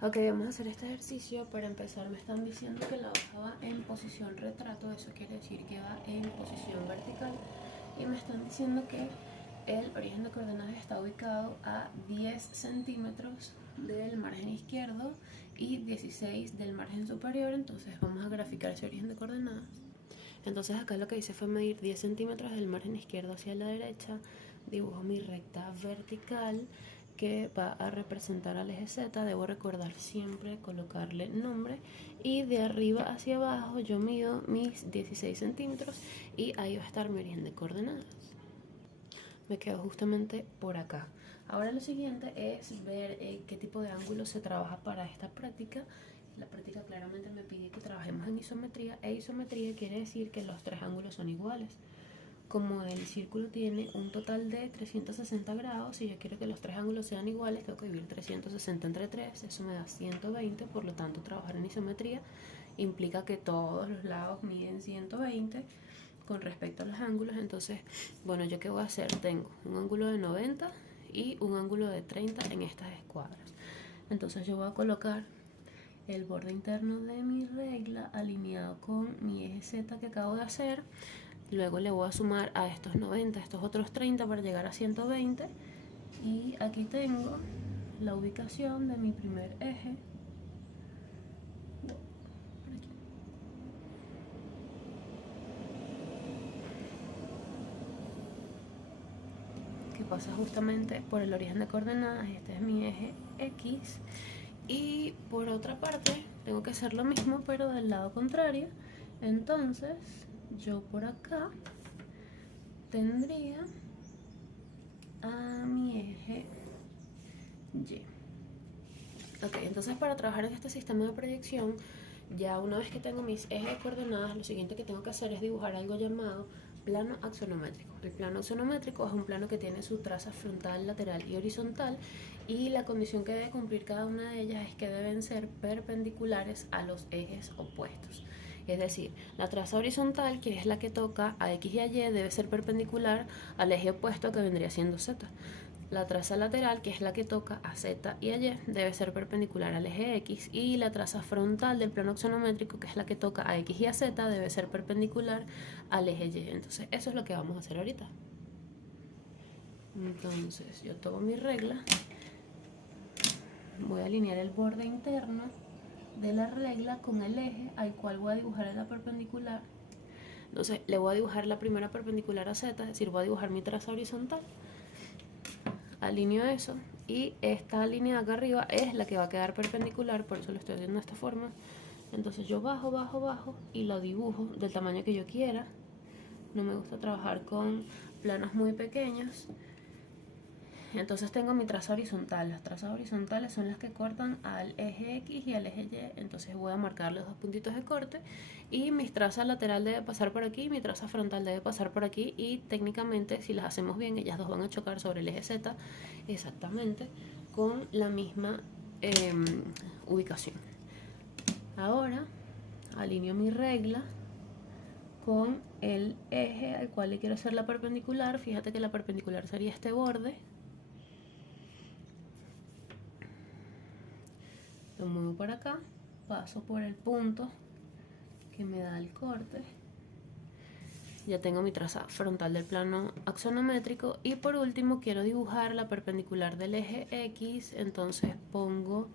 Ok, vamos a hacer este ejercicio. Para empezar me están diciendo que la hoja va en posición retrato, eso quiere decir que va en posición vertical. Y me están diciendo que el origen de coordenadas está ubicado a 10 centímetros del margen izquierdo y 16 del margen superior. Entonces vamos a graficar ese origen de coordenadas. Entonces acá lo que hice fue medir 10 centímetros del margen izquierdo hacia la derecha, dibujo mi recta vertical que va a representar al eje Z. Debo recordar siempre colocarle nombre, y de arriba hacia abajo yo mido mis 16 centímetros y ahí va a estar mi origen de coordenadas. Me quedo justamente por acá. Ahora lo siguiente es ver qué tipo de ángulo se trabaja para esta práctica. La práctica claramente me pide que trabajemos en isometría, e isometría quiere decir que los tres ángulos son iguales. Como el círculo tiene un total de 360 grados, y yo quiero que los tres ángulos sean iguales, tengo que dividir 360 entre 3, eso me da 120, por lo tanto trabajar en isometría implica que todos los lados miden 120 con respecto a los ángulos. Entonces, bueno, ¿yo qué voy a hacer? Tengo un ángulo de 90 y un ángulo de 30 en estas escuadras. Entonces yo voy a colocar el borde interno de mi regla alineado con mi eje Z que acabo de hacer. Luego le voy a sumar a estos 90 estos otros 30 para llegar a 120. Y aquí tengo la ubicación de mi primer eje. Que pasa justamente por el origen de coordenadas. Este es mi eje X. Y por otra parte tengo que hacer lo mismo pero del lado contrario. Entonces yo por acá tendría a mi eje Y. Ok, entonces para trabajar en este sistema de proyección, ya una vez que tengo mis ejes de coordenadas, lo siguiente que tengo que hacer es dibujar algo llamado plano axonométrico. El plano axonométrico es un plano que tiene su traza frontal, lateral y horizontal, y la condición que debe cumplir cada una de ellas es que deben ser perpendiculares a los ejes opuestos. Es decir, la traza horizontal, que es la que toca a X y a Y, debe ser perpendicular al eje opuesto, que vendría siendo Z. La traza lateral, que es la que toca a Z y a Y, debe ser perpendicular al eje X, y la traza frontal del plano axonométrico, que es la que toca a X y a Z, debe ser perpendicular al eje Y. Entonces eso es lo que vamos a hacer ahorita. Entonces yo tomo mi regla, voy a alinear el borde interno de la regla con el eje al cual voy a dibujar la perpendicular. Entonces le voy a dibujar la primera perpendicular a Z, es decir, voy a dibujar mi traza horizontal. Alineo eso, y esta línea de acá arriba es la que va a quedar perpendicular, por eso lo estoy haciendo de esta forma. Entonces yo bajo, bajo, bajo y lo dibujo del tamaño que yo quiera. No me gusta trabajar con planos muy pequeños. Entonces tengo mi traza horizontal. Las trazas horizontales son las que cortan al eje X y al eje Y. Entonces voy a marcar los dos puntitos de corte, y mi traza lateral debe pasar por aquí, mi traza frontal debe pasar por aquí, y técnicamente, si las hacemos bien, ellas dos van a chocar sobre el eje Z exactamente con la misma ubicación. Ahora alineo mi regla con el eje al cual le quiero hacer la perpendicular. Fíjate que la perpendicular sería este borde. Lo muevo para acá, paso por el punto que me da el corte. Ya tengo mi traza frontal del plano axonométrico, y por último quiero dibujar la perpendicular del eje X. Entonces pongo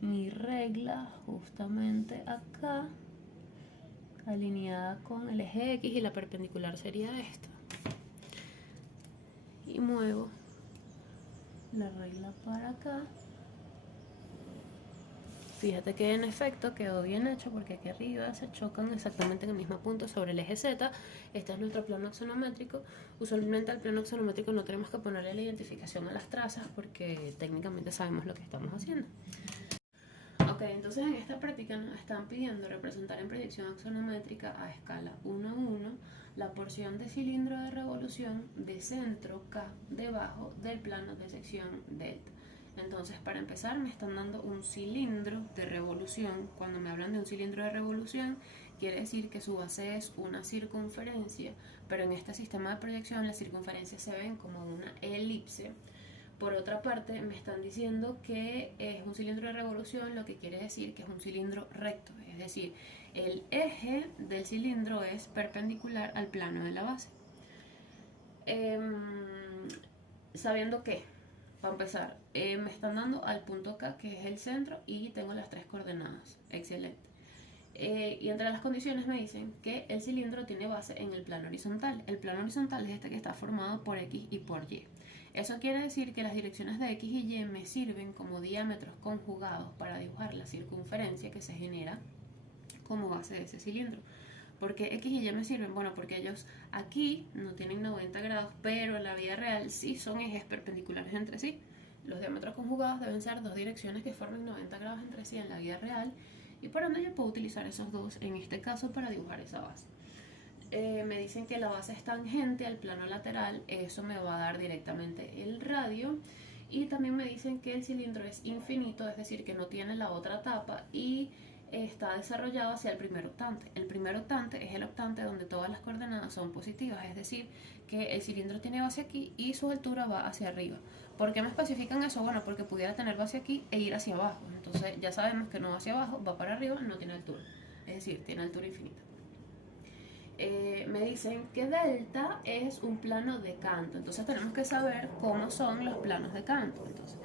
mi regla justamente acá, alineada con el eje X, y la perpendicular sería esta. Y muevo la regla para acá. Fíjate que en efecto quedó bien hecho, porque aquí arriba se chocan exactamente en el mismo punto sobre el eje Z. Este es nuestro plano axonométrico. Usualmente al plano axonométrico no tenemos que ponerle la identificación a las trazas, porque técnicamente sabemos lo que estamos haciendo. Ok, entonces en esta práctica nos están pidiendo representar en proyección axonométrica a escala 1 a 1 la porción de cilindro de revolución de centro K debajo del plano de sección delta. Entonces, para empezar, me están dando un cilindro de revolución. Cuando me hablan de un cilindro de revolución, quiere decir que su base es una circunferencia, pero en este sistema de proyección las circunferencias se ven como una elipse, por otra parte me están diciendo que es un cilindro de revolución, lo que quiere decir que es un cilindro recto, es decir, el eje del cilindro es perpendicular al plano de la base. Sabiendo que, para empezar, me están dando al punto K, que es el centro, y tengo las 3 coordenadas. Excelente. Y entre las condiciones me dicen que el cilindro tiene base en el plano horizontal. El plano horizontal es este que está formado por X y por Y. Eso quiere decir que las direcciones de X y Y me sirven como diámetros conjugados para dibujar la circunferencia que se genera como base de ese cilindro. ¿Por qué X y Y me sirven? Bueno, porque ellos aquí no tienen 90 grados, pero en la vida real sí son ejes perpendiculares entre sí. Los diámetros conjugados deben ser dos direcciones que formen 90 grados entre sí en la vida real, y por ende yo puedo utilizar esos dos en este caso para dibujar esa base. Me dicen que la base es tangente al plano lateral, eso me va a dar directamente el radio. Y también me dicen que el cilindro es infinito, es decir, que no tiene la otra tapa y está desarrollado hacia el primer octante. El primer octante es el octante donde todas las coordenadas son positivas, es decir, que el cilindro tiene base aquí y su altura va hacia arriba. ¿Por qué me especifican eso? Bueno, porque pudiera tener base aquí e ir hacia abajo. Entonces ya sabemos que no va hacia abajo, va para arriba, no tiene altura. Es decir, tiene altura infinita. Me dicen que delta es un plano de Canto. Entonces tenemos que saber cómo son los planos de Canto. Entonces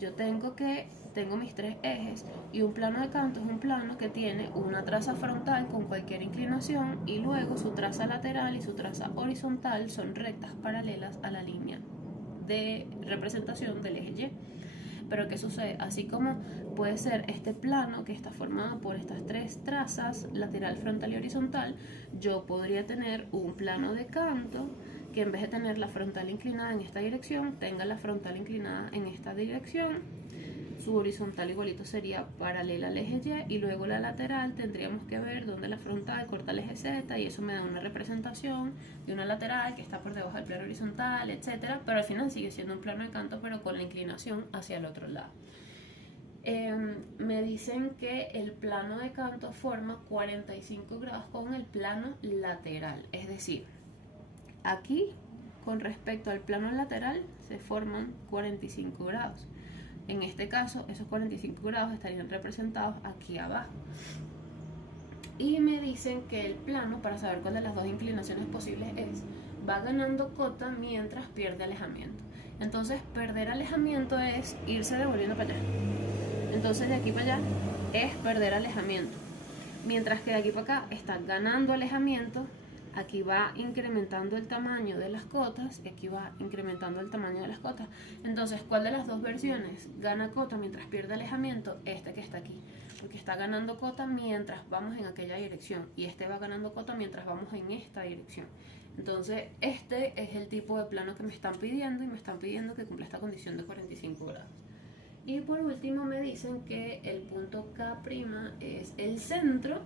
yo tengo mis 3 ejes, y un plano de Canto es un plano que tiene una traza frontal con cualquier inclinación y luego su traza lateral y su traza horizontal son rectas paralelas a la línea de representación del eje Y. Pero ¿qué sucede? Así como puede ser este plano que está formado por estas 3 trazas, lateral, frontal y horizontal, yo podría tener un plano de Canto que en vez de tener la frontal inclinada en esta dirección, tenga la frontal inclinada en esta dirección. Su horizontal igualito sería paralela al eje Y, y luego la lateral tendríamos que ver dónde la frontal corta el eje Z, y eso me da una representación de una lateral que está por debajo del plano horizontal, etc. Pero al final sigue siendo un plano de Canto, pero con la inclinación hacia el otro lado. Me dicen que el plano de Canto forma 45 grados con el plano lateral, es decir, aquí con respecto al plano lateral se forman 45 grados. En este caso, esos 45 grados estarían representados aquí abajo. Y me dicen que el plano, para saber cuál de las dos inclinaciones posibles es, va ganando cota mientras pierde alejamiento. Entonces, perder alejamiento es irse devolviendo para allá. Entonces, de aquí para allá es perder alejamiento. Mientras que de aquí para acá está ganando alejamiento. Aquí va incrementando el tamaño de las cotas y aquí va incrementando el tamaño de las cotas. Entonces, ¿cuál de las dos versiones gana cota mientras pierde alejamiento? Este que está aquí, porque está ganando cota mientras vamos en aquella dirección, y este va ganando cota mientras vamos en esta dirección. Entonces, este es el tipo de plano que me están pidiendo, y me están pidiendo que cumpla esta condición de 45 grados. Y por último me dicen que el punto K' es el centro.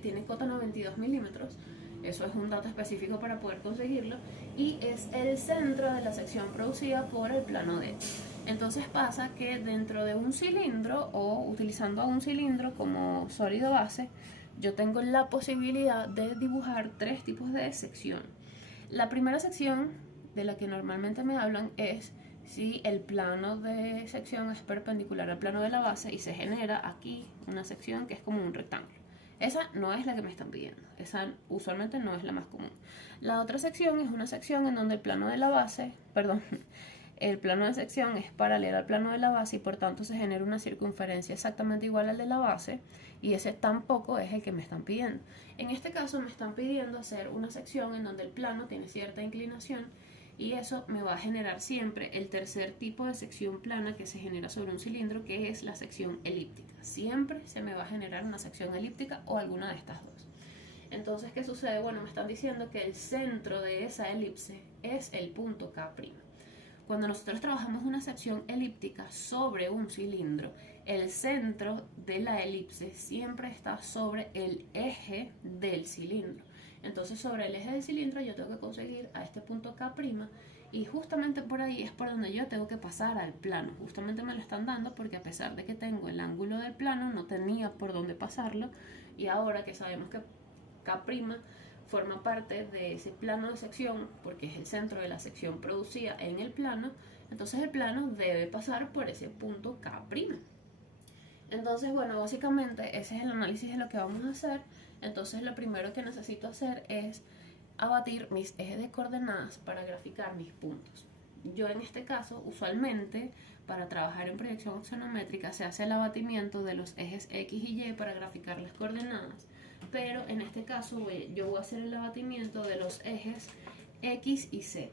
Tiene cota 92 milímetros, eso es un dato específico para poder conseguirlo, y es el centro de la sección producida por el plano D. Entonces pasa que dentro de un cilindro, o utilizando a un cilindro como sólido base, yo tengo la posibilidad de dibujar 3 tipos de sección. La primera sección de la que normalmente me hablan es si el plano de sección es perpendicular al plano de la base y se genera aquí una sección que es como un rectángulo. Esa no es la que me están pidiendo, esa usualmente no es la más común. La otra sección es una sección en donde el plano de la base, el plano de sección es paralelo al plano de la base y por tanto se genera una circunferencia exactamente igual al de la base, y ese tampoco es el que me están pidiendo. En este caso me están pidiendo hacer una sección en donde el plano tiene cierta inclinación, y eso me va a generar siempre el tercer tipo de sección plana que se genera sobre un cilindro, que es la sección elíptica. Siempre se me va a generar una sección elíptica o alguna de estas dos. Entonces, ¿qué sucede? Bueno, me están diciendo que el centro de esa elipse es el punto K'. Cuando nosotros trabajamos una sección elíptica sobre un cilindro, el centro de la elipse siempre está sobre el eje del cilindro. Entonces, sobre el eje del cilindro yo tengo que conseguir a este punto K', y justamente por ahí es por donde yo tengo que pasar al plano. Justamente me lo están dando porque a pesar de que tengo el ángulo del plano, no tenía por dónde pasarlo, y ahora que sabemos que K' forma parte de ese plano de sección porque es el centro de la sección producida en el plano, entonces el plano debe pasar por ese punto K'. Entonces, bueno, básicamente ese es el análisis de lo que vamos a hacer. Entonces lo primero que necesito hacer es abatir mis ejes de coordenadas para graficar mis puntos. Yo en este caso, usualmente, para trabajar en proyección axonométrica se hace el abatimiento de los ejes X y Y para graficar las coordenadas, pero en este caso yo voy a hacer el abatimiento de los ejes X y Z.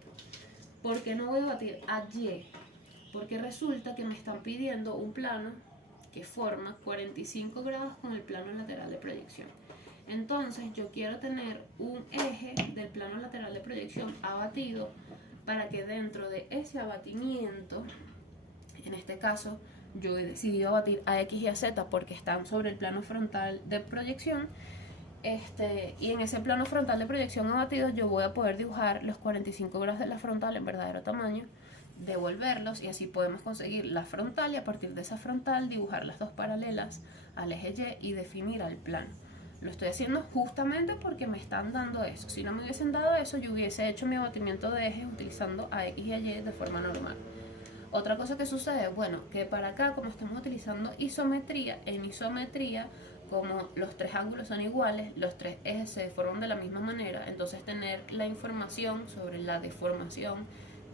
¿Por qué no voy a abatir a Y? Porque resulta que me están pidiendo un plano que forma 45 grados con el plano lateral de proyección. Entonces yo quiero tener un eje del plano lateral de proyección abatido para que dentro de ese abatimiento, en este caso yo he decidido abatir a X y a Z porque están sobre el plano frontal de proyección, y en ese plano frontal de proyección abatido yo voy a poder dibujar los 45 grados de la frontal en verdadero tamaño, devolverlos y así podemos conseguir la frontal y a partir de esa frontal dibujar las dos paralelas al eje Y y definir al plano. Lo estoy haciendo justamente porque me están dando eso. Si no me hubiesen dado eso, yo hubiese hecho mi abatimiento de ejes utilizando a X y a Y de forma normal. Otra cosa que sucede, bueno, que para acá, como estamos utilizando isometría, en isometría, como los tres ángulos son iguales, los tres ejes se deforman de la misma manera, entonces tener la información sobre la deformación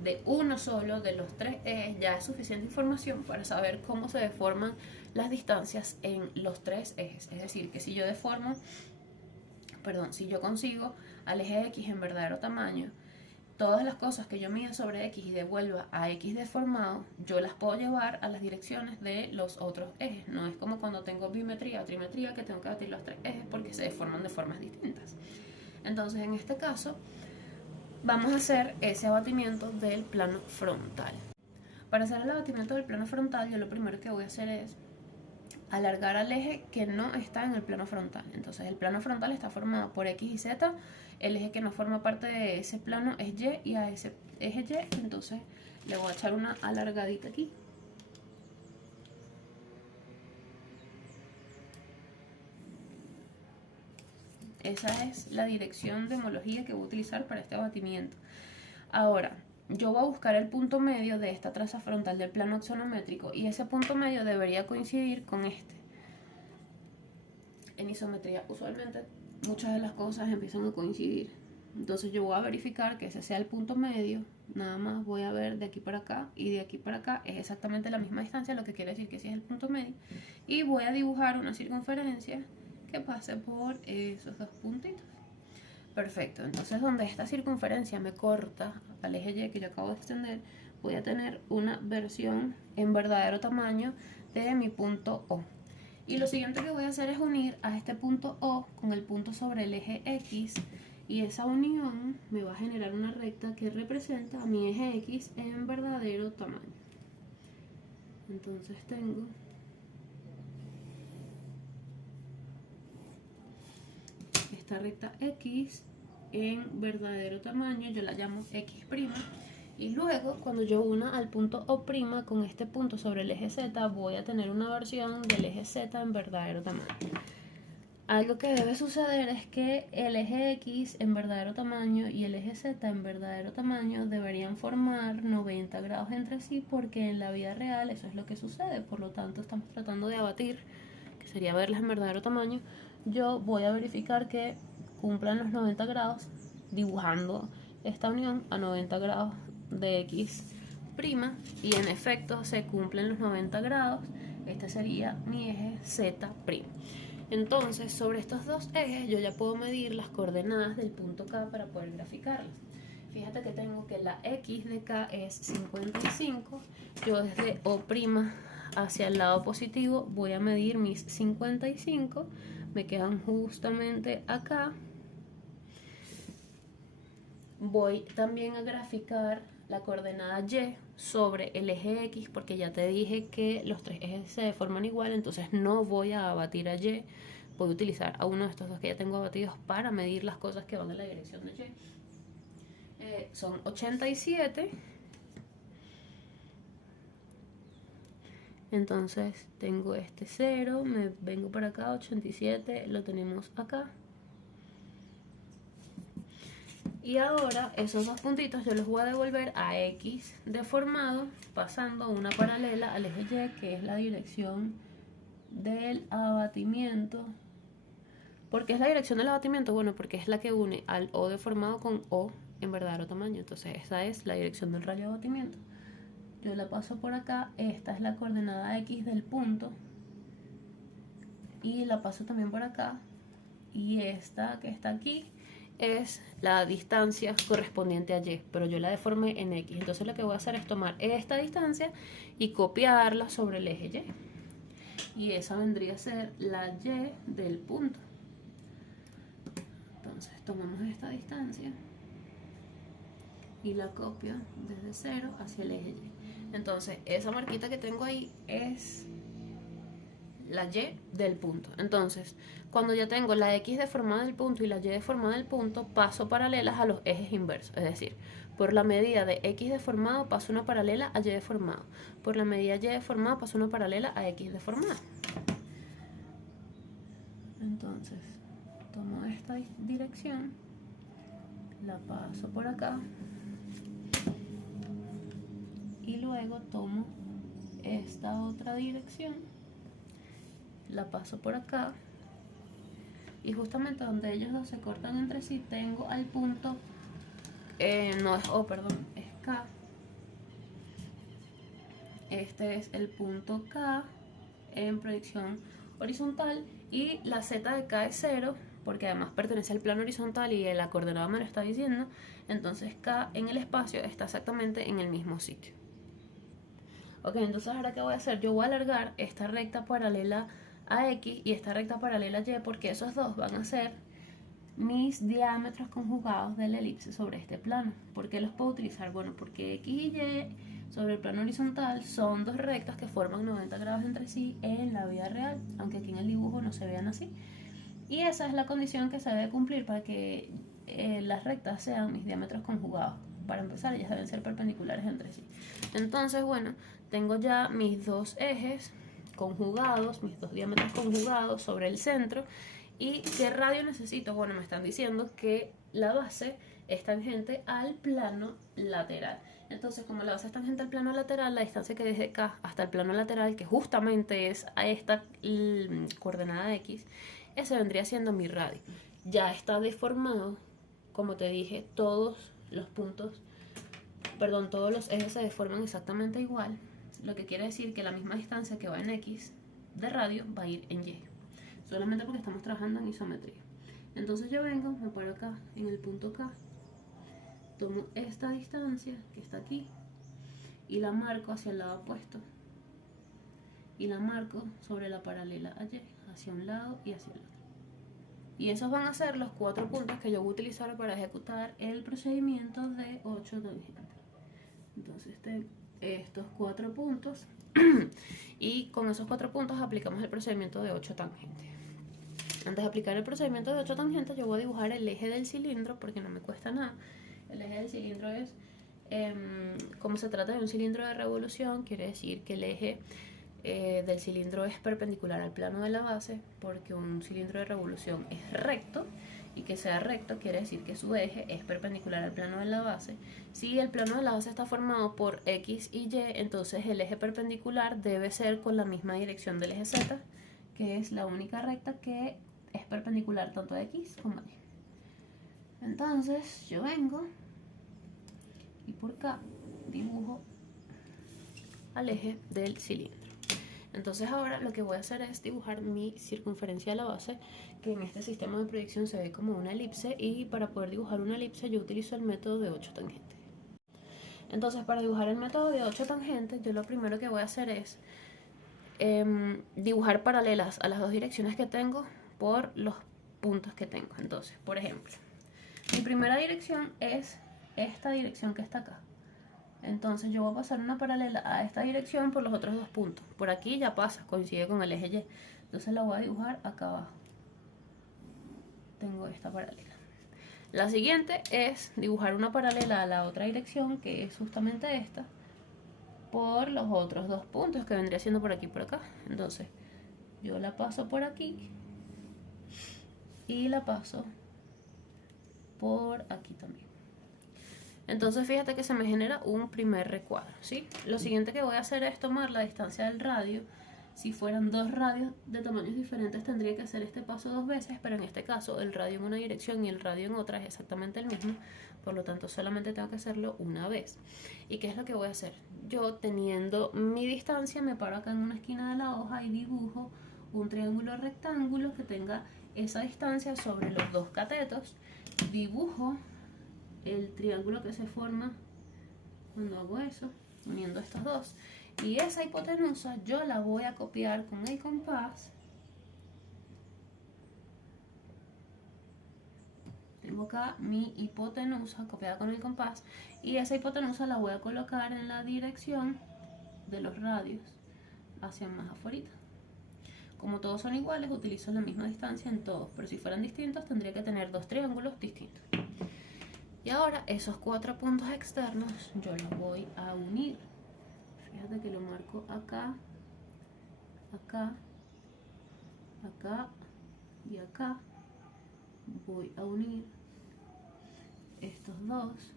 de uno solo de los tres ejes ya es suficiente información para saber cómo se deforman las distancias en los tres ejes. Es decir, que si yo si yo consigo al eje X en verdadero tamaño, todas las cosas que yo mida sobre X y devuelva a X deformado, yo las puedo llevar a las direcciones de los otros ejes. No es como cuando tengo bimetría o trimetría que tengo que batir los tres ejes porque se deforman de formas distintas. Entonces, en este caso, vamos a hacer ese abatimiento del plano frontal. Para hacer el abatimiento del plano frontal, yo lo primero que voy a hacer es alargar al eje que no está en el plano frontal. Entonces el plano frontal está formado por X y Z, el eje que no forma parte de ese plano es Y y a ese eje Y, entonces le voy a echar una alargadita aquí. Esa es la dirección de homología que voy a utilizar para este abatimiento. Ahora, yo voy a buscar el punto medio de esta traza frontal del plano axonométrico y ese punto medio debería coincidir con este. En isometría, usualmente, muchas de las cosas empiezan a coincidir. Entonces yo voy a verificar que ese sea el punto medio. Nada más voy a ver de aquí para acá y de aquí para acá es exactamente la misma distancia, lo que quiere decir que sí es el punto medio. Y voy a dibujar una circunferencia que pase por esos dos puntitos. Perfecto, entonces donde esta circunferencia me corta al eje Y que yo acabo de extender, voy a tener una versión en verdadero tamaño de mi punto O. Y lo siguiente que voy a hacer es unir a este punto O con el punto sobre el eje X, y esa unión me va a generar una recta que representa a mi eje X en verdadero tamaño. Entonces tengo esta recta X en verdadero tamaño, yo la llamo X', y luego cuando yo una al punto O' con este punto sobre el eje Z, voy a tener una versión del eje Z en verdadero tamaño. Algo que debe suceder es que el eje X en verdadero tamaño y el eje Z en verdadero tamaño deberían formar 90 grados entre sí, porque en la vida real eso es lo que sucede. Por lo tanto, estamos tratando de abatir, que sería verlas en verdadero tamaño. Yo voy a verificar que cumplan los 90 grados dibujando esta unión a 90 grados de X', y en efecto se cumplen los 90 grados. Este sería mi eje Z'. Entonces, sobre estos dos ejes yo ya puedo medir las coordenadas del punto K para poder graficarlas. Fíjate que tengo que la X de K es 55. Yo desde O' hacia el lado positivo voy a medir mis 55. Me quedan justamente acá. Voy también a graficar la coordenada Y sobre el eje X, porque ya te dije que los tres ejes se deforman igual, entonces no voy a abatir a Y, voy a utilizar a uno de estos dos que ya tengo abatidos para medir las cosas que van en la dirección de Y. Son 87, entonces tengo este 0, me vengo para acá, 87, lo tenemos acá. Y ahora esos dos puntitos yo los voy a devolver a X deformado, pasando una paralela al eje Y, que es la dirección del abatimiento. ¿Por qué es la dirección del abatimiento? Bueno, porque es la que une al O deformado con O en verdadero tamaño. Entonces esa es la dirección del rayo de abatimiento. Yo la paso por acá, esta es la coordenada X del punto. Y la paso también por acá. Y esta que está aquí es la distancia correspondiente a Y, pero yo la deformé en X. Entonces lo que voy a hacer es tomar esta distancia y copiarla sobre el eje Y. Y esa vendría a ser la Y del punto. Entonces tomamos esta distancia y la copio desde 0 hacia el eje Y. Entonces esa marquita que tengo ahí es la Y del punto. Entonces, cuando ya tengo la X deformada del punto y la Y deformada del punto, paso paralelas a los ejes inversos. Es decir, por la medida de X deformado paso una paralela a Y deformado. Por la medida Y deformado paso una paralela a X deformado. Entonces, tomo esta dirección, la paso por acá y luego tomo esta otra dirección, la paso por acá y justamente donde ellos dos se cortan entre sí tengo al punto, no es O, perdón, es K. Este es el punto K en proyección horizontal y la Z de K es 0 porque además pertenece al plano horizontal y la coordenada me lo está diciendo. Entonces K en el espacio está exactamente en el mismo sitio. Ok, entonces ahora ¿qué voy a hacer? Yo voy a alargar esta recta paralela a X y esta recta paralela a Y porque esos dos van a ser mis diámetros conjugados de la elipse sobre este plano. ¿Por qué los puedo utilizar? Bueno, porque X y Y sobre el plano horizontal son dos rectas que forman 90 grados entre sí en la vida real, aunque aquí en el dibujo no se vean así. Y esa es la condición que se debe cumplir para que las rectas sean mis diámetros conjugados. Para empezar, ellas deben ser perpendiculares entre sí. Entonces, bueno, tengo ya mis dos ejes conjugados, mis dos diámetros conjugados sobre el centro. ¿Y qué radio necesito? Bueno, me están diciendo que la base es tangente al plano lateral. Entonces, como la base es tangente al plano lateral, la distancia que desde acá hasta el plano lateral, que justamente es a esta coordenada X, ese vendría siendo mi radio. Ya está deformado, como te dije, todos los ejes se deforman exactamente igual, lo que quiere decir que la misma distancia que va en X de radio va a ir en Y, solamente porque estamos trabajando en isometría. Entonces yo vengo, me paro acá en el punto K, tomo esta distancia que está aquí y la marco hacia el lado opuesto y la marco sobre la paralela a Y, hacia un lado y hacia el otro. Y esos van a ser los 4 puntos que yo voy a utilizar para ejecutar el procedimiento de 8 tangentes. Entonces tengo estos 4 puntos y con esos 4 puntos aplicamos el procedimiento de 8 tangentes. Antes de aplicar el procedimiento de 8 tangentes yo voy a dibujar el eje del cilindro porque no me cuesta nada. El eje del cilindro es, como se trata de un cilindro de revolución, quiere decir que el eje del cilindro es perpendicular al plano de la base, porque un cilindro de revolución es recto, y que sea recto quiere decir que su eje es perpendicular al plano de la base. Si el plano de la base está formado por X y Y, entonces el eje perpendicular debe ser con la misma dirección del eje Z, que es la única recta que es perpendicular tanto a X como a Y. Entonces yo vengo y por acá dibujo al eje del cilindro. Entonces ahora lo que voy a hacer es dibujar mi circunferencia de la base, que en este sistema de proyección se ve como una elipse, y para poder dibujar una elipse yo utilizo el método de 8 tangentes. Entonces para dibujar el método de 8 tangentes yo lo primero que voy a hacer es dibujar paralelas a las dos direcciones que tengo por los puntos que tengo. Entonces, por ejemplo, mi primera dirección es esta dirección que está acá. Entonces yo voy a pasar una paralela a esta dirección por los otros dos puntos. Por aquí ya pasa, coincide con el eje Y. Entonces la voy a dibujar acá abajo. Tengo esta paralela. La siguiente es dibujar una paralela a la otra dirección, que es justamente esta, por los otros dos puntos, que vendría siendo por aquí y por acá. Entonces yo la paso por aquí y la paso por aquí también. Entonces fíjate que se me genera un primer recuadro, ¿sí? Lo siguiente que voy a hacer es tomar la distancia del radio. Si fueran dos radios de tamaños diferentes tendría que hacer este paso 2 veces, pero en este caso el radio en una dirección y el radio en otra es exactamente el mismo, por lo tanto solamente tengo que hacerlo una vez. ¿Y qué es lo que voy a hacer? Yo, teniendo mi distancia, me paro acá en una esquina de la hoja y dibujo un triángulo rectángulo que tenga esa distancia sobre los dos catetos. Dibujo el triángulo que se forma cuando hago eso, uniendo estos dos. Y esa hipotenusa yo la voy a copiar con el compás. Tengo acá mi hipotenusa copiada con el compás y esa hipotenusa la voy a colocar en la dirección de los radios hacia más afuera. Como todos son iguales, utilizo la misma distancia en todos, pero si fueran distintos tendría que tener dos triángulos distintos. Y ahora esos 4 puntos externos yo los voy a unir. Fíjate que lo marco acá, acá, acá y acá. Voy a unir estos dos,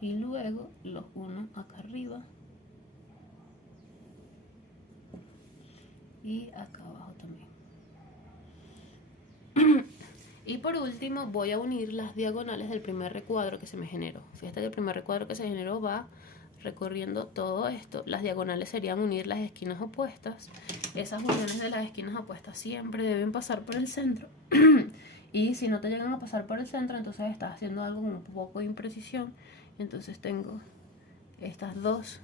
y luego los uno acá arriba y acá abajo también. Y por último voy a unir las diagonales del primer recuadro que se me generó. Fíjate que el primer recuadro que se generó va recorriendo todo esto. Las diagonales serían unir las esquinas opuestas. Esas uniones de las esquinas opuestas siempre deben pasar por el centro. Y si no te llegan a pasar por el centro, entonces estás haciendo algo con un poco de imprecisión. Entonces tengo estas dos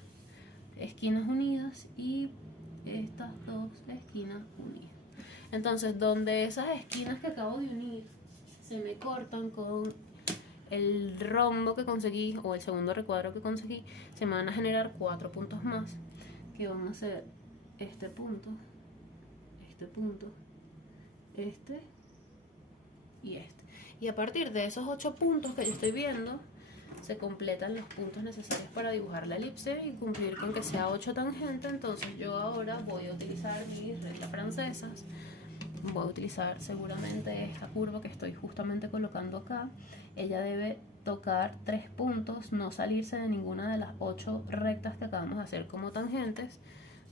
esquinas unidas y estas dos esquinas unidas. Entonces, donde esas esquinas que acabo de unir se me cortan con el rombo que conseguí o el segundo recuadro que conseguí, se me van a generar 4 puntos más, que van a ser este punto, este y este. Y a partir de esos 8 puntos que yo estoy viendo, se completan los puntos necesarios para dibujar la elipse y cumplir con que sea 8 tangentes. Entonces yo ahora voy a utilizar mis reglas francesas. Voy a utilizar seguramente esta curva que estoy justamente colocando acá. Ella debe tocar 3 puntos, no salirse de ninguna de las 8 rectas que acabamos de hacer como tangentes.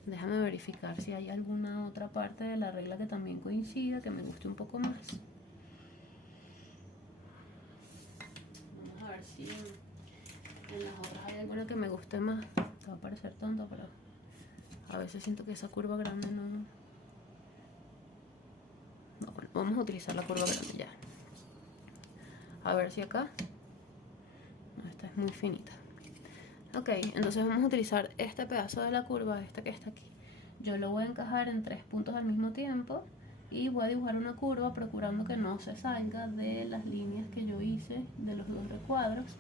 Déjame verificar si hay alguna otra parte de la regla que también coincida, que me guste un poco más. Vamos a ver si en las otras hay alguna que me guste más. Te va a parecer tonto, pero a veces siento que esa curva grande no, bueno, vamos a utilizar la curva grande ya. A ver si acá. No, esta es muy finita. Ok, entonces vamos a utilizar este pedazo de la curva, este que está aquí. Yo lo voy a encajar en 3 puntos al mismo tiempo y voy a dibujar una curva procurando que no se salga de las líneas que yo hice de los dos recuadros.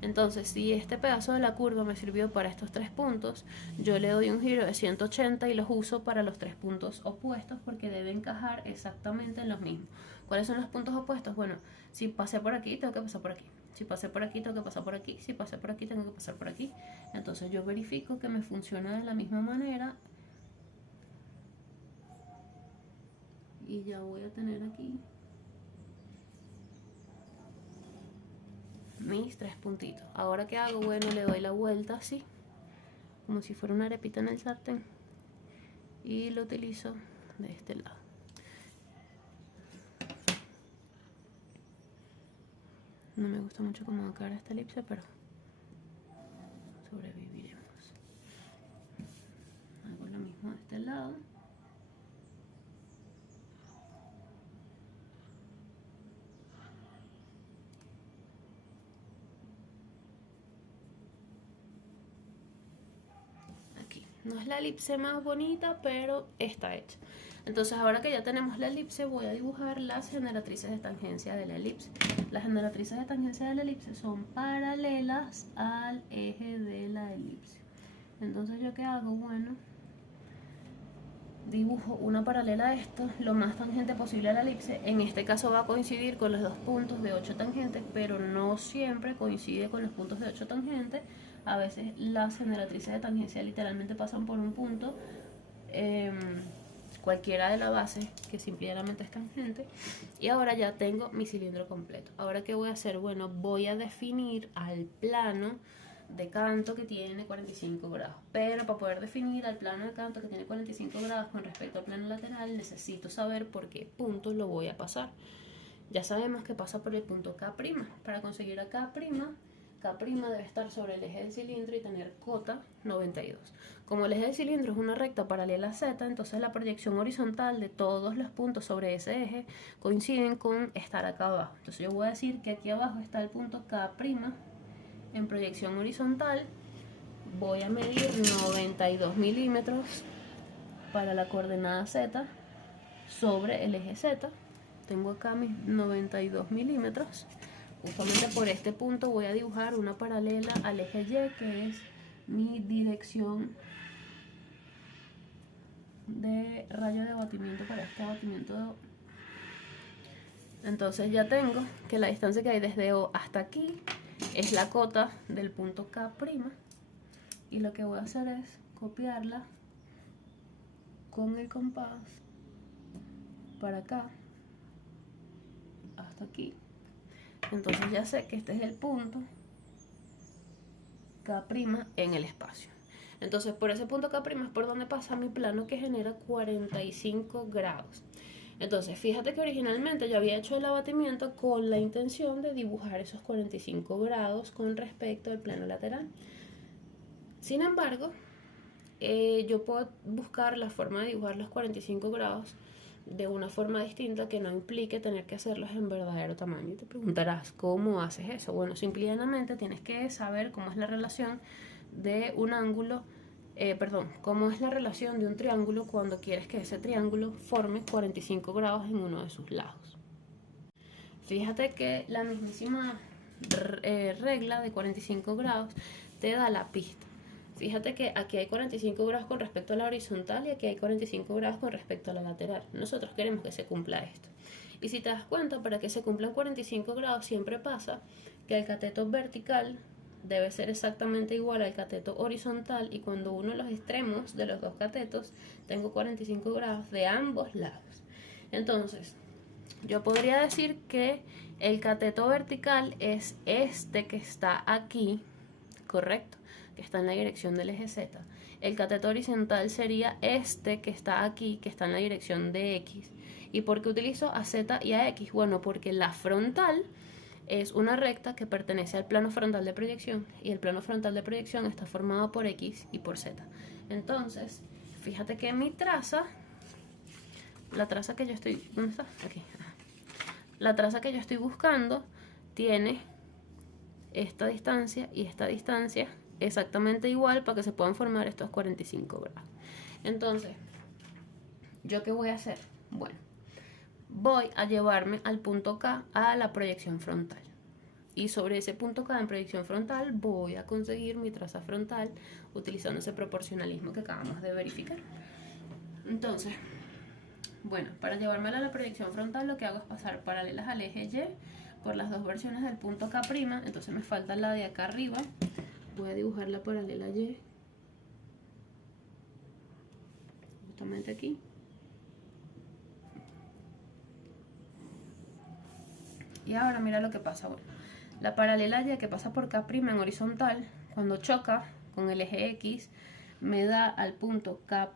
Entonces, si este pedazo de la curva me sirvió para estos 3 puntos, yo le doy un giro de 180 y los uso para los 3 puntos opuestos porque debe encajar exactamente en los mismos. ¿Cuáles son los puntos opuestos? Bueno, si pasé por aquí, tengo que pasar por aquí. Si pasé por aquí, tengo que pasar por aquí. Si pasé por aquí, tengo que pasar por aquí. Entonces yo verifico que me funciona de la misma manera. Y ya voy a tener aquí mis 3 puntitos. Ahora ¿qué hago? Bueno, le doy la vuelta así, como si fuera una arepita en el sartén, y lo utilizo de este lado. No me gusta mucho cómo va a quedar esta elipse, pero sobreviviremos. Hago lo mismo de este lado. No es la elipse más bonita, pero está hecha. Entonces ahora que ya tenemos la elipse, voy a dibujar las generatrices de tangencia de la elipse. Las generatrices de tangencia de la elipse son paralelas al eje de la elipse. Entonces yo qué hago, bueno, dibujo una paralela a esto, lo más tangente posible a la elipse. En este caso va a coincidir con los 2 puntos de 8 tangentes, pero no siempre coincide con los puntos de 8 tangentes. A veces las generatrices de tangencia literalmente pasan por un punto cualquiera de la base que simplemente es tangente, y ahora ya tengo mi cilindro completo. Ahora ¿qué voy a hacer? Bueno, voy a definir al plano de canto que tiene 45 grados, pero para poder definir al plano de canto que tiene 45 grados con respecto al plano lateral necesito saber por qué punto lo voy a pasar. Ya sabemos que pasa por el punto K'. Para conseguir a K', K' debe estar sobre el eje del cilindro y tener cota 92. Como el eje del cilindro es una recta paralela a Z, entonces la proyección horizontal de todos los puntos sobre ese eje coinciden con estar acá abajo. Entonces yo voy a decir que aquí abajo está el punto K' en proyección horizontal. Voy a medir 92 milímetros para la coordenada Z sobre el eje Z. Tengo acá mis 92 milímetros. Justamente por este punto voy a dibujar una paralela al eje Y, que es mi dirección de rayo de abatimiento para este abatimiento. Entonces ya tengo que la distancia que hay desde O hasta aquí es la cota del punto K', y lo que voy a hacer es copiarla con el compás para acá hasta aquí. Entonces ya sé que este es el punto K' en el espacio. Entonces por ese punto K' es por donde pasa mi plano, que genera 45 grados. Entonces fíjate que originalmente yo había hecho el abatimiento con la intención de dibujar esos 45 grados con respecto al plano lateral. Sin embargo, yo puedo buscar la forma de dibujar los 45 grados de una forma distinta que no implique tener que hacerlos en verdadero tamaño. Y te preguntarás, ¿cómo haces eso? Bueno, simplemente tienes que saber cómo es la relación de un ángulo, cómo es la relación de un triángulo cuando quieres que ese triángulo forme 45 grados en uno de sus lados. Fíjate que la mismísima regla de 45 grados te da la pista. Fíjate que aquí hay 45 grados con respecto a la horizontal y aquí hay 45 grados con respecto a la lateral. Nosotros queremos que se cumpla esto. Y si te das cuenta, para que se cumplan 45 grados siempre pasa que el cateto vertical debe ser exactamente igual al cateto horizontal, y cuando uno los extremos de los dos catetos tengo 45 grados de ambos lados. Entonces, yo podría decir que el cateto vertical es este que está aquí, ¿correcto? Que está en la dirección del eje Z. El cateto horizontal sería este que está aquí, que está en la dirección de X. ¿Y por qué utilizo a Z y a X? Bueno, porque la frontal es una recta que pertenece al plano frontal de proyección, y el plano frontal de proyección está formado por X y por Z. Entonces, fíjate que mi traza, la traza que yo estoy, ¿dónde está? Aquí. La traza que yo estoy buscando tiene esta distancia y esta distancia exactamente igual para que se puedan formar estos 45 grados. Entonces, ¿yo qué voy a hacer? Bueno, voy a llevarme al punto K a la proyección frontal, y sobre ese punto K en proyección frontal voy a conseguir mi traza frontal utilizando ese proporcionalismo que acabamos de verificar. Entonces, bueno, para llevármela a la proyección frontal lo que hago es pasar paralelas al eje Y por las dos versiones del punto K'. Entonces me falta la de acá arriba. Voy a dibujar la paralela Y justamente aquí. Y ahora mira lo que pasa. Bueno, la paralela Y que pasa por K' en horizontal, cuando choca con el eje X, me da al punto K'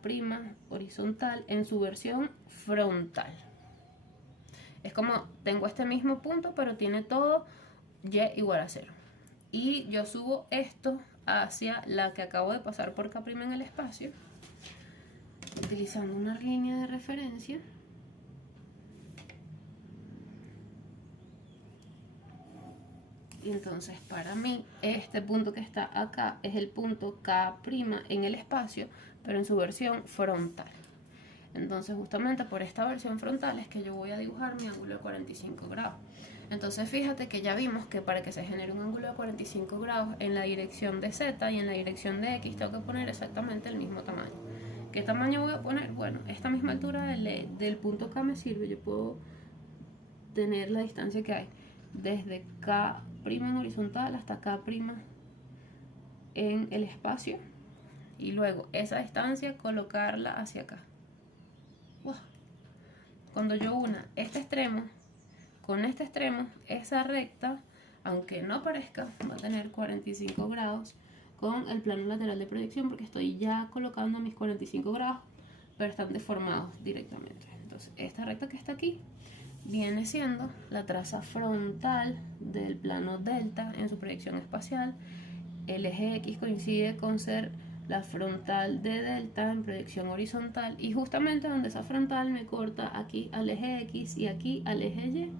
horizontal en su versión frontal. Es como tengo este mismo punto, pero tiene todo Y igual a 0. Y yo subo esto hacia la que acabo de pasar por K' en el espacio, utilizando una línea de referencia. Y entonces para mí este punto que está acá es el punto K' en el espacio, pero en su versión frontal. Entonces justamente por esta versión frontal es que yo voy a dibujar mi ángulo de 45 grados. Entonces fíjate que ya vimos que para que se genere un ángulo de 45 grados en la dirección de Z y en la dirección de X tengo que poner exactamente el mismo tamaño. ¿Qué tamaño voy a poner? Bueno, esta misma altura del punto K me sirve. Yo puedo tener la distancia que hay desde K' en horizontal hasta K' en el espacio, y luego esa distancia colocarla hacia acá. cuando yo una este extremo con este extremo, esa recta, aunque no parezca, va a tener 45 grados con el plano lateral de proyección, porque estoy ya colocando mis 45 grados, pero están deformados directamente. Entonces esta recta que está aquí viene siendo la traza frontal del plano delta en su proyección espacial. El eje X coincide con ser la frontal de delta en proyección horizontal, y justamente donde esa frontal me corta aquí al eje X y aquí al eje Y,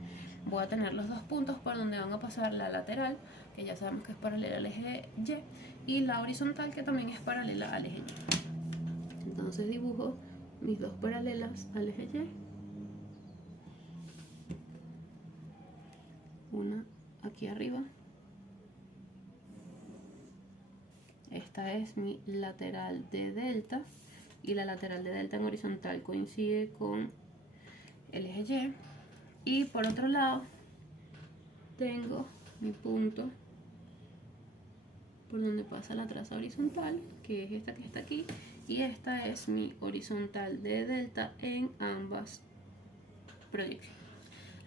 voy a tener los dos puntos por donde van a pasar la lateral, que ya sabemos que es paralela al eje Y, y la horizontal, que también es paralela al eje Y. Entonces dibujo mis dos paralelas al eje Y, una aquí arriba. Esta es mi lateral de delta, y la lateral de delta en horizontal coincide con el eje Y. Y por otro lado tengo mi punto por donde pasa la traza horizontal, que es esta que está aquí, y esta es mi horizontal de delta en ambas proyecciones.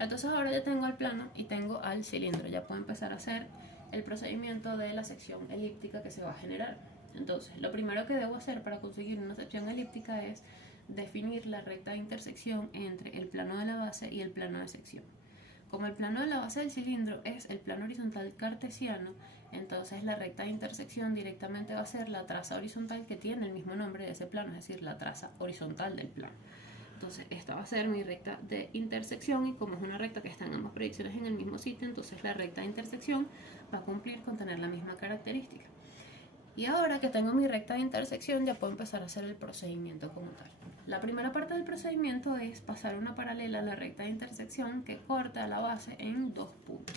Entonces ahora ya tengo el plano y tengo al cilindro, ya puedo empezar a hacer el procedimiento de la sección elíptica que se va a generar. Entonces lo primero que debo hacer para conseguir una sección elíptica es definir la recta de intersección entre el plano de la base y el plano de sección. Como el plano de la base del cilindro es el plano horizontal cartesiano, entonces la recta de intersección directamente va a ser la traza horizontal que tiene el mismo nombre de ese plano, es decir, la traza horizontal del plano. Entonces esta va a ser mi recta de intersección, y como es una recta que está en ambas proyecciones en el mismo sitio, entonces la recta de intersección va a cumplir con tener la misma característica. Y ahora que tengo mi recta de intersección, ya puedo empezar a hacer el procedimiento como tal. La primera parte del procedimiento es pasar una paralela a la recta de intersección que corta la base en dos puntos.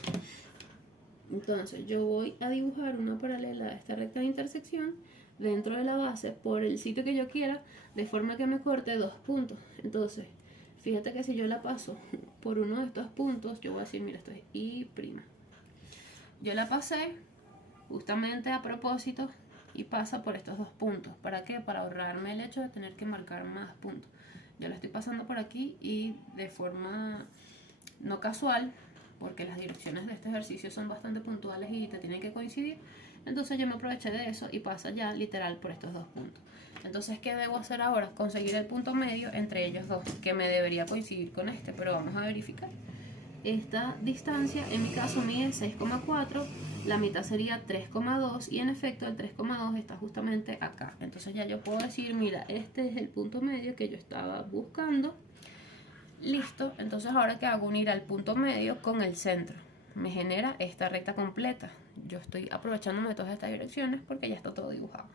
Entonces yo voy a dibujar una paralela a esta recta de intersección dentro de la base por el sitio que yo quiera, de forma que me corte dos puntos. Entonces fíjate que si yo la paso por uno de estos puntos, yo voy a decir, mira, esto es Y'. Yo la pasé justamente a propósito y pasa por estos dos puntos. ¿Para qué? Para ahorrarme el hecho de tener que marcar más puntos. Yo la estoy pasando por aquí y de forma no casual, porque las direcciones de este ejercicio son bastante puntuales y te tienen que coincidir. Entonces yo me aproveché de eso y pasa ya literal por estos dos puntos. Entonces, ¿qué debo hacer ahora? Conseguir el punto medio entre ellos dos, que me debería coincidir con este, pero vamos a verificar. Esta distancia en mi caso mide 6,4, la mitad sería 3,2, y en efecto el 3,2 está justamente acá. Entonces ya yo puedo decir, mira, este es el punto medio que yo estaba buscando. Listo, entonces ahora que hago, unir al punto medio con el centro, me genera esta recta completa. Yo estoy aprovechándome de todas estas direcciones porque ya está todo dibujado.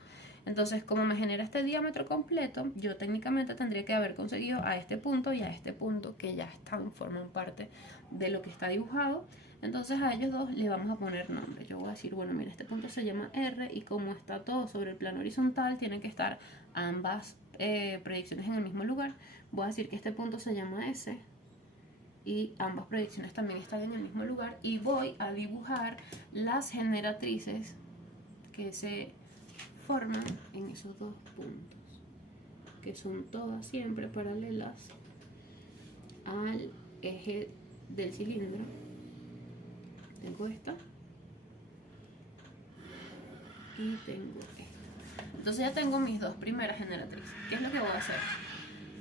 Entonces, como me genera este diámetro completo, yo técnicamente tendría que haber conseguido a este punto y a este punto, que ya forman parte de lo que está dibujado. Entonces a ellos dos le vamos a poner nombre. Yo voy a decir, bueno, mira, este punto se llama R, y como está todo sobre el plano horizontal, tienen que estar ambas proyecciones en el mismo lugar. Voy a decir que este punto se llama S, y ambas proyecciones también están en el mismo lugar, y voy a dibujar las generatrices que se forman en esos dos puntos, que son todas siempre paralelas al eje del cilindro. Tengo esta y tengo esta. Entonces ya tengo mis dos primeras generatrices. ¿Qué es lo que voy a hacer?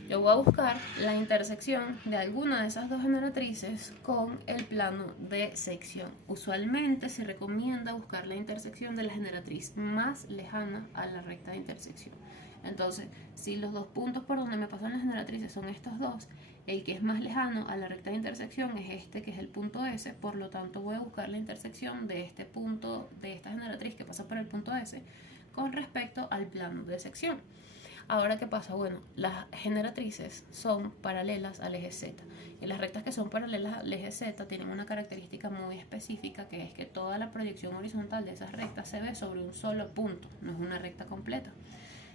Yo voy a buscar la intersección de alguna de esas dos generatrices con el plano de sección. Usualmente se recomienda buscar la intersección de la generatriz más lejana a la recta de intersección. Entonces, si los dos puntos por donde me pasan las generatrices son estos dos, el que es más lejano a la recta de intersección es este, que es el punto S. Por lo tanto, voy a buscar la intersección de este punto, de esta generatriz que pasa por el punto S, con respecto al plano de sección. Ahora, ¿qué pasa? Bueno, las generatrices son paralelas al eje Z, y las rectas que son paralelas al eje Z tienen una característica muy específica, que es que toda la proyección horizontal de esas rectas se ve sobre un solo punto, no es una recta completa.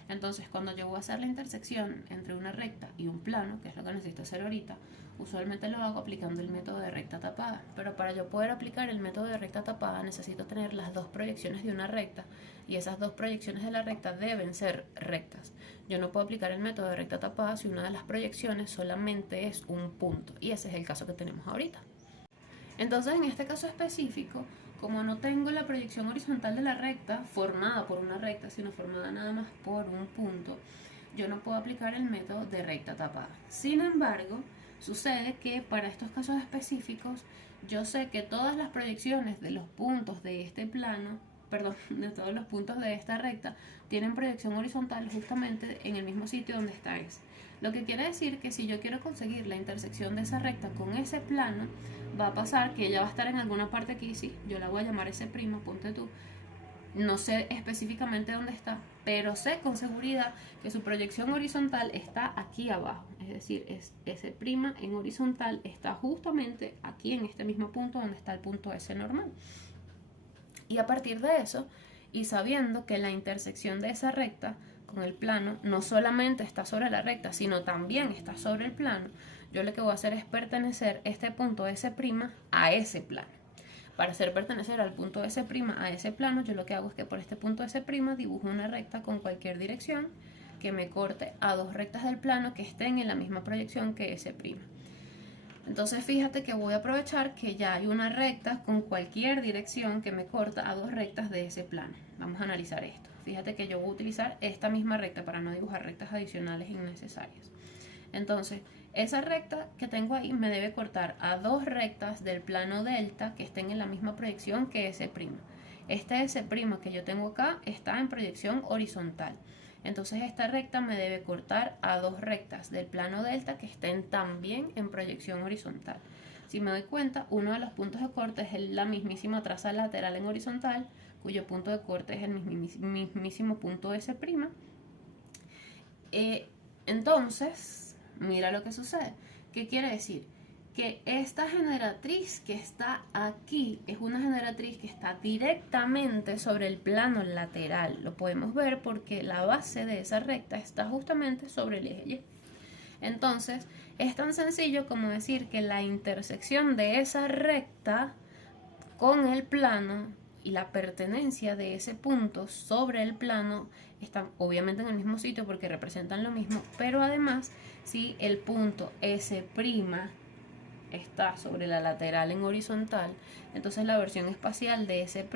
Entonces, cuando yo voy a hacer la intersección entre una recta y un plano, que es lo que necesito hacer ahorita, usualmente lo hago aplicando el método de recta tapada. Pero para yo poder aplicar el método de recta tapada necesito tener las dos proyecciones de una recta, y esas dos proyecciones de la recta deben ser rectas. Yo no puedo aplicar el método de recta tapada si una de las proyecciones solamente es un punto, y ese es el caso que tenemos ahorita. Entonces, en este caso específico, como no tengo la proyección horizontal de la recta formada por una recta, sino formada nada más por un punto, yo no puedo aplicar el método de recta tapada. Sin embargo, sucede que para estos casos específicos, yo sé que todas las proyecciones de los puntos de este plano, perdón, de todos los puntos de esta recta, tienen proyección horizontal justamente en el mismo sitio donde está ese. Lo que quiere decir que si yo quiero conseguir la intersección de esa recta con ese plano, va a pasar que ella va a estar en alguna parte aquí, sí, yo la voy a llamar S', ponte tú. No sé específicamente dónde está, pero sé con seguridad que su proyección horizontal está aquí abajo. Es decir, S' en horizontal está justamente aquí en este mismo punto donde está el punto S normal. Y a partir de eso, y sabiendo que la intersección de esa recta con el plano no solamente está sobre la recta, sino también está sobre el plano, yo lo que voy a hacer es pertenecer este punto S' a ese plano. Para hacer pertenecer al punto S' a ese plano, yo lo que hago es que por este punto S' dibujo una recta con cualquier dirección que me corte a dos rectas del plano que estén en la misma proyección que S'. Entonces fíjate que voy a aprovechar que ya hay una recta con cualquier dirección que me corta a dos rectas de ese plano. Vamos a analizar esto. Fíjate que yo voy a utilizar esta misma recta para no dibujar rectas adicionales innecesarias. Entonces, esa recta que tengo ahí me debe cortar a dos rectas del plano delta que estén en la misma proyección que S'. Este S' que yo tengo acá está en proyección horizontal. Entonces esta recta me debe cortar a dos rectas del plano delta que estén también en proyección horizontal. Si me doy cuenta, uno de los puntos de corte es la mismísima traza lateral en horizontal, cuyo punto de corte es el mismísimo punto S'. Entonces, mira lo que sucede. ¿Qué quiere decir? Que esta generatriz que está aquí es una generatriz que está directamente sobre el plano lateral. Lo podemos ver porque la base de esa recta está justamente sobre el eje Y. Entonces, es tan sencillo como decir que la intersección de esa recta con el plano y la pertenencia de ese punto sobre el plano están obviamente en el mismo sitio porque representan lo mismo, pero además si el punto S' está sobre la lateral en horizontal, entonces la versión espacial de S'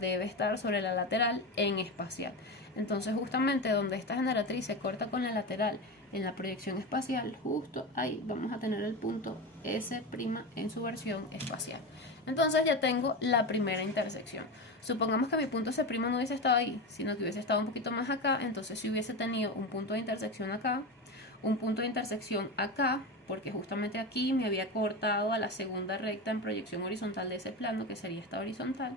debe estar sobre la lateral en espacial. Entonces justamente donde esta generatriz se corta con la lateral en la proyección espacial, justo ahí vamos a tener el punto S' en su versión espacial. Entonces ya tengo la primera intersección. Supongamos que mi punto S' no hubiese estado ahí, sino que hubiese estado un poquito más acá. Entonces si hubiese tenido un punto de intersección acá, un punto de intersección acá, porque justamente aquí me había cortado a la segunda recta en proyección horizontal de ese plano, que sería esta horizontal,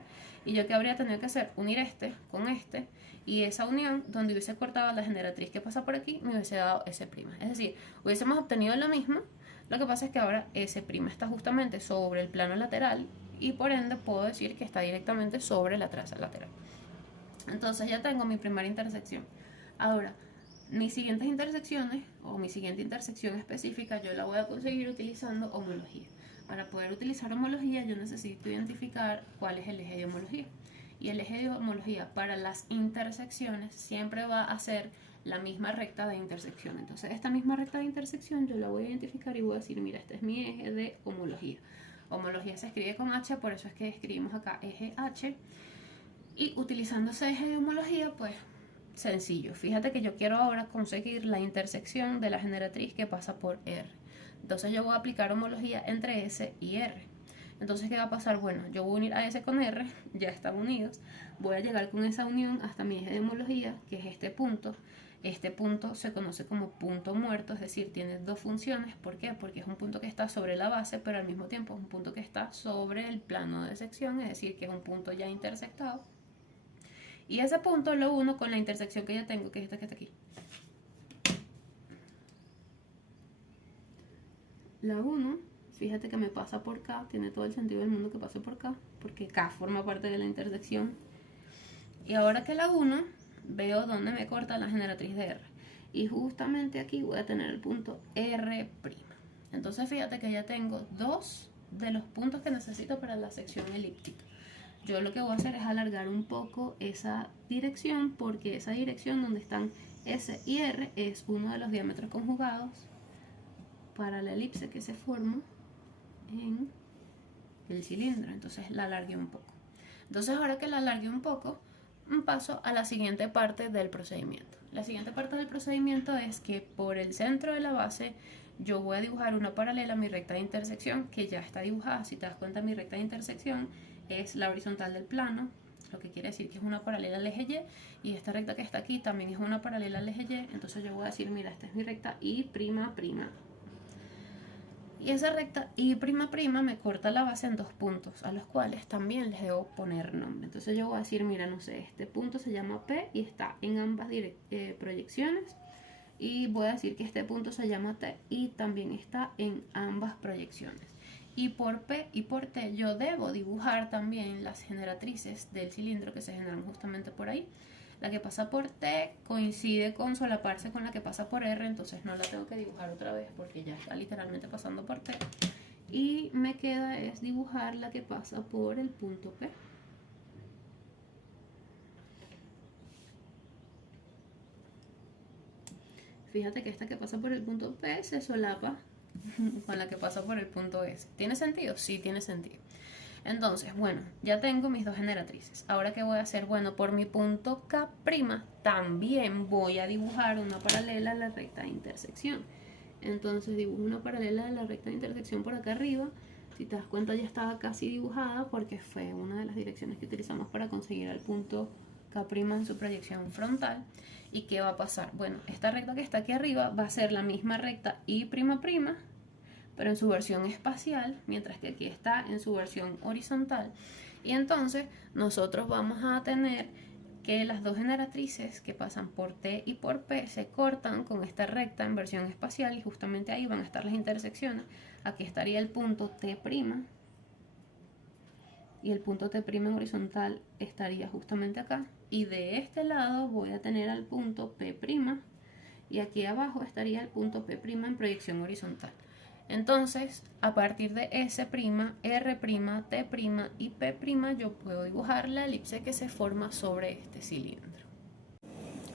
y yo que habría tenido que hacer unir este con este, y esa unión donde hubiese cortado la generatriz que pasa por aquí me hubiese dado S'. Es decir, hubiésemos obtenido lo mismo. Lo que pasa es que ahora S' está justamente sobre el plano lateral y por ende puedo decir que está directamente sobre la traza lateral. Entonces ya tengo mi primera intersección. Ahora, mis siguientes intersecciones o mi siguiente intersección específica yo la voy a conseguir utilizando homología. Para poder utilizar homología yo necesito identificar cuál es el eje de homología. Y el eje de homología para las intersecciones siempre va a ser la misma recta de intersección. Entonces esta misma recta de intersección yo la voy a identificar y voy a decir, mira, este es mi eje de homología. Homología se escribe con H, por eso es que escribimos acá eje H. Y utilizando ese eje de homología, pues sencillo. Fíjate que yo quiero ahora conseguir la intersección de la generatriz que pasa por R. Entonces yo voy a aplicar homología entre S y R. Entonces, ¿qué va a pasar? Bueno, yo voy a unir a S con R, ya están unidos. Voy a llegar con esa unión hasta mi eje de homología, que es este punto. Este punto se conoce como punto muerto, es decir, tiene dos funciones. ¿Por qué? Porque es un punto que está sobre la base, pero al mismo tiempo es un punto que está sobre el plano de sección, es decir, que es un punto ya intersectado. Y ese punto lo uno con la intersección que ya tengo, que es esta que está aquí. La 1, fíjate que me pasa por K, tiene todo el sentido del mundo que pase por K, porque K forma parte de la intersección. Y ahora que la 1 veo dónde me corta la generatriz de R. Y justamente aquí voy a tener el punto R'. Entonces fíjate que ya tengo dos de los puntos que necesito para la sección elíptica. Yo lo que voy a hacer es alargar un poco esa dirección, porque esa dirección donde están S y R es uno de los diámetros conjugados para la elipse que se forma en el cilindro. Entonces la alargué un poco. Entonces ahora que la alargué un poco, paso a la siguiente parte del procedimiento. La siguiente parte del procedimiento es que por el centro de la base yo voy a dibujar una paralela a mi recta de intersección, que ya está dibujada. Si te das cuenta, mi recta de intersección es la horizontal del plano, lo que quiere decir que es una paralela al eje Y, y esta recta que está aquí también es una paralela al eje Y. Entonces yo voy a decir, mira, esta es mi recta Y''. Y esa recta Y'' me corta la base en dos puntos, a los cuales también les debo poner nombre. Entonces yo voy a decir, mira, no sé, este punto se llama P y está en ambas proyecciones. Y voy a decir que este punto se llama T y también está en ambas proyecciones. Y por P y por T yo debo dibujar también las generatrices del cilindro que se generan justamente por ahí. La que pasa por T coincide con solaparse con la que pasa por R, entonces no la tengo que dibujar otra vez porque ya está literalmente pasando por T. Y me queda es dibujar la que pasa por el punto P. Fíjate que esta que pasa por el punto P se solapa con la que pasa por el punto S. ¿Tiene sentido? Sí, tiene sentido. Entonces, bueno, ya tengo mis dos generatrices. Ahora, ¿qué voy a hacer? Bueno, por mi punto K' también voy a dibujar una paralela a la recta de intersección. Entonces dibujo una paralela a la recta de intersección por acá arriba. Si te das cuenta, ya estaba casi dibujada porque fue una de las direcciones que utilizamos para conseguir el punto K' en su proyección frontal. ¿Y qué va a pasar? Bueno, esta recta que está aquí arriba va a ser la misma recta Y'', pero en su versión espacial, mientras que aquí está en su versión horizontal. Y entonces nosotros vamos a tener que las dos generatrices que pasan por T y por P se cortan con esta recta en versión espacial y justamente ahí van a estar las intersecciones. Aquí estaría el punto T' y el punto T' en horizontal estaría justamente acá. Y de este lado voy a tener al punto P' y aquí abajo estaría el punto P' en proyección horizontal. Entonces, a partir de S', R', T' y P' yo puedo dibujar la elipse que se forma sobre este cilindro.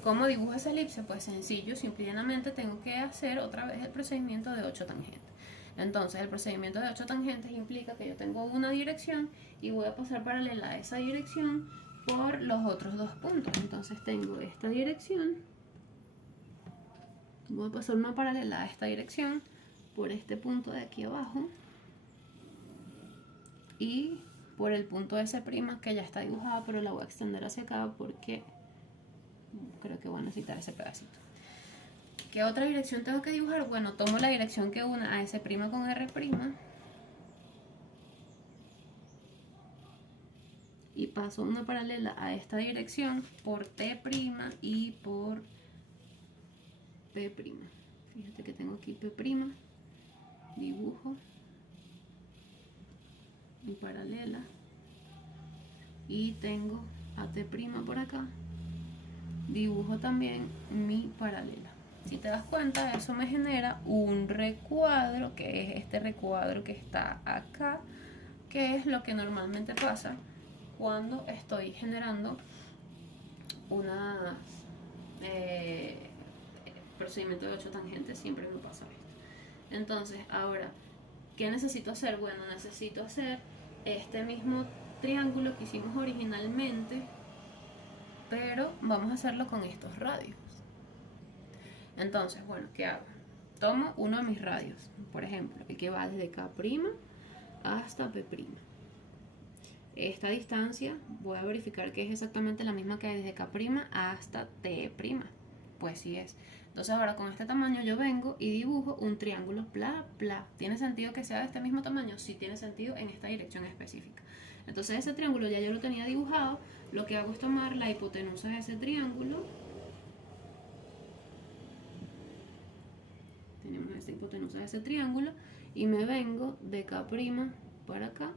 ¿Cómo dibujo esa elipse? Pues sencillo, simplemente tengo que hacer otra vez el procedimiento de 8 tangentes. Entonces, el procedimiento de 8 tangentes implica que yo tengo una dirección y voy a pasar paralela a esa dirección por los otros dos puntos. Entonces tengo esta dirección, voy a pasar una paralela a esta dirección por este punto de aquí abajo y por el punto S' que ya está dibujada, pero la voy a extender hacia acá porque creo que voy a necesitar ese pedacito. ¿Qué otra dirección tengo que dibujar? Bueno, tomo la dirección que une a S' con R' y paso una paralela a esta dirección por T' y por P'. Fíjate que tengo aquí P', dibujo mi paralela y tengo a T' por acá, dibujo también mi paralela. Si te das cuenta, eso me genera un recuadro, que es este recuadro que está acá, que es lo que normalmente pasa cuando estoy generando una procedimiento de 8 tangentes. Siempre me pasa esto. Entonces, ahora, ¿qué necesito hacer? Bueno, necesito hacer este mismo triángulo que hicimos originalmente, pero vamos a hacerlo con estos radios. Entonces, bueno, ¿qué hago? Tomo uno de mis radios, por ejemplo, el que va desde K' hasta P'. Esta distancia voy a verificar que es exactamente la misma que hay desde K' hasta T'. Pues sí es. Entonces ahora con este tamaño yo vengo y dibujo un triángulo, bla, bla. ¿Tiene sentido que sea de este mismo tamaño? Sí tiene sentido en esta dirección específica. Entonces ese triángulo ya yo lo tenía dibujado. Lo que hago es tomar la hipotenusa de ese triángulo. Tenemos esta hipotenusa de ese triángulo y me vengo de K' para acá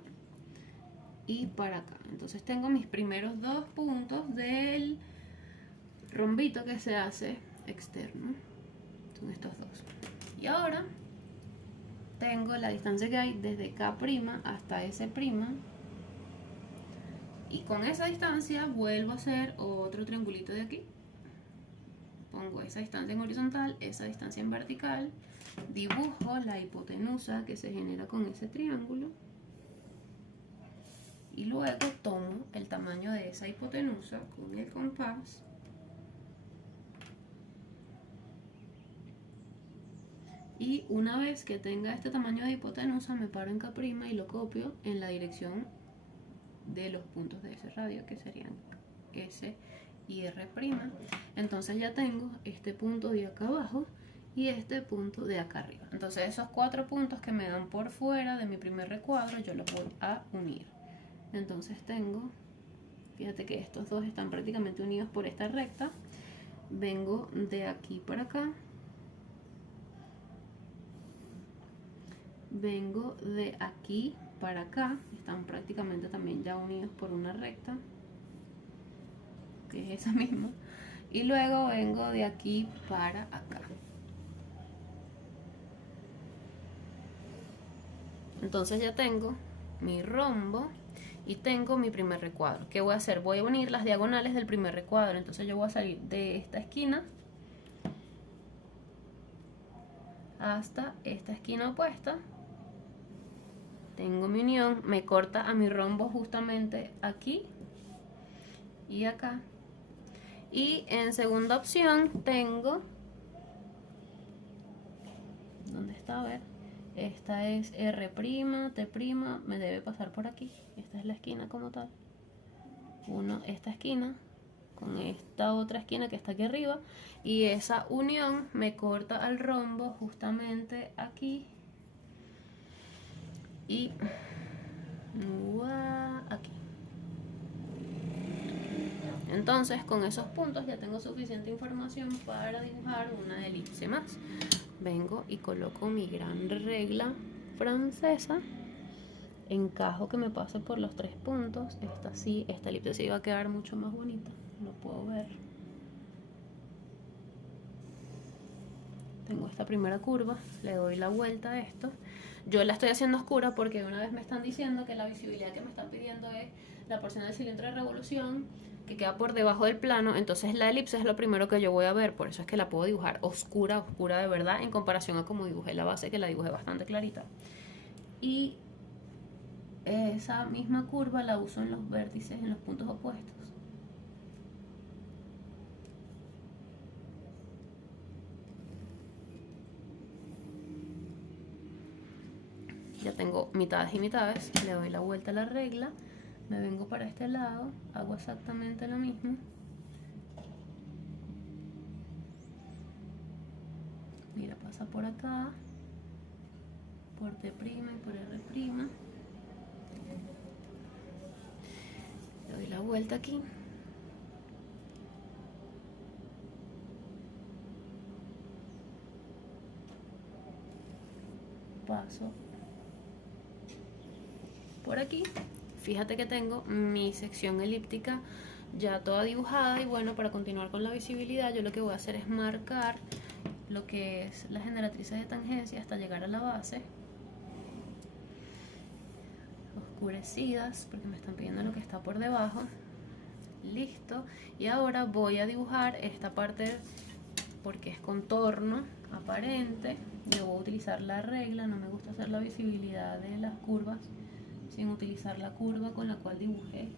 y para acá. Entonces tengo mis primeros dos puntos del rombito que se hace externo. Son estos dos. Y ahora tengo la distancia que hay desde K' hasta S'. Y con esa distancia vuelvo a hacer otro triangulito de aquí. Pongo esa distancia en horizontal, esa distancia en vertical. Dibujo la hipotenusa que se genera con ese triángulo. Y luego tomo el tamaño de esa hipotenusa con el compás. Y una vez que tenga este tamaño de hipotenusa, me paro en K' y lo copio en la dirección de los puntos de ese radio, que serían S y R'. Entonces ya tengo este punto de acá abajo y este punto de acá arriba. Entonces esos 4 puntos que me dan por fuera de mi primer recuadro, yo los voy a unir. Entonces tengo, fíjate que estos dos están prácticamente unidos por esta recta. Vengo de aquí para acá. Vengo de aquí para acá, están prácticamente también ya unidos por una recta, que es esa misma, y luego vengo de aquí para acá. Entonces ya tengo mi rombo y tengo mi primer recuadro. ¿Qué voy a hacer? Voy a unir las diagonales del primer recuadro. Entonces yo voy a salir de esta esquina hasta esta esquina opuesta. Tengo mi unión, me corta a mi rombo justamente aquí y acá. Y en segunda opción tengo, ¿dónde está? A ver, esta es R', T', me debe pasar por aquí. Esta es la esquina como tal. Esta esquina con esta otra esquina que está aquí arriba. Y esa unión me corta al rombo justamente aquí. Y aquí. Entonces con esos puntos ya tengo suficiente información para dibujar una elipse más. Vengo y coloco mi gran regla francesa, encajo que me pase por los 3 puntos. Esta elipse sí va a quedar mucho más bonita, lo puedo ver. Tengo esta primera curva, le doy la vuelta a esto. Yo la estoy haciendo oscura porque una vez me están diciendo que la visibilidad que me están pidiendo es la porción del cilindro de revolución que queda por debajo del plano. Entonces la elipse es lo primero que yo voy a ver, por eso es que la puedo dibujar oscura, oscura de verdad, en comparación a como dibujé la base, que la dibujé bastante clarita. Y esa misma curva la uso en los vértices, en los puntos opuestos. Ya tengo mitades y mitades, le doy la vuelta a la regla, me vengo para este lado, hago exactamente lo mismo. Mira, pasa por acá, por T' y por R'. Le doy la vuelta aquí. Paso por aquí. Fíjate que tengo mi sección elíptica ya toda dibujada. Y bueno, para continuar con la visibilidad, yo lo que voy a hacer es marcar lo que es las generatrices de tangencia hasta llegar a la base, oscurecidas porque me están pidiendo lo que está por debajo. Listo. Y ahora voy a dibujar esta parte porque es contorno aparente. Yo voy a utilizar la regla, no me gusta hacer la visibilidad de las curvas sin utilizar la curva con la cual dibujé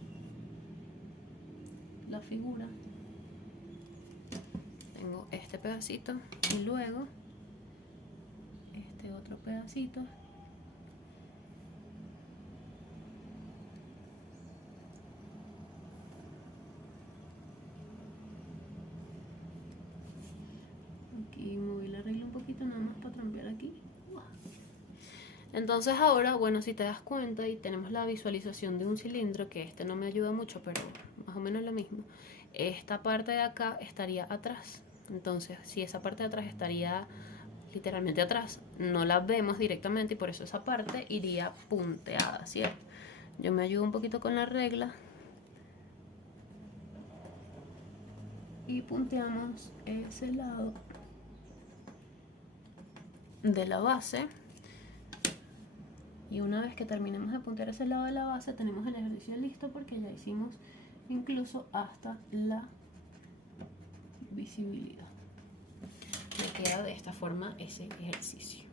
la figura. Tengo este pedacito y luego este otro pedacito. Aquí moví la regla un poquito nada más para trampear aquí. Entonces ahora, bueno, si te das cuenta y tenemos la visualización de un cilindro, que este no me ayuda mucho, pero más o menos lo mismo. Esta parte de acá estaría atrás. Entonces, si esa parte de atrás estaría literalmente atrás, no la vemos directamente y por eso esa parte iría punteada, ¿cierto? Yo me ayudo un poquito con la regla. y punteamos ese lado de la base. Y una vez que terminemos de puntear ese lado de la base, tenemos el ejercicio listo porque ya hicimos incluso hasta la visibilidad. Me queda de esta forma ese ejercicio.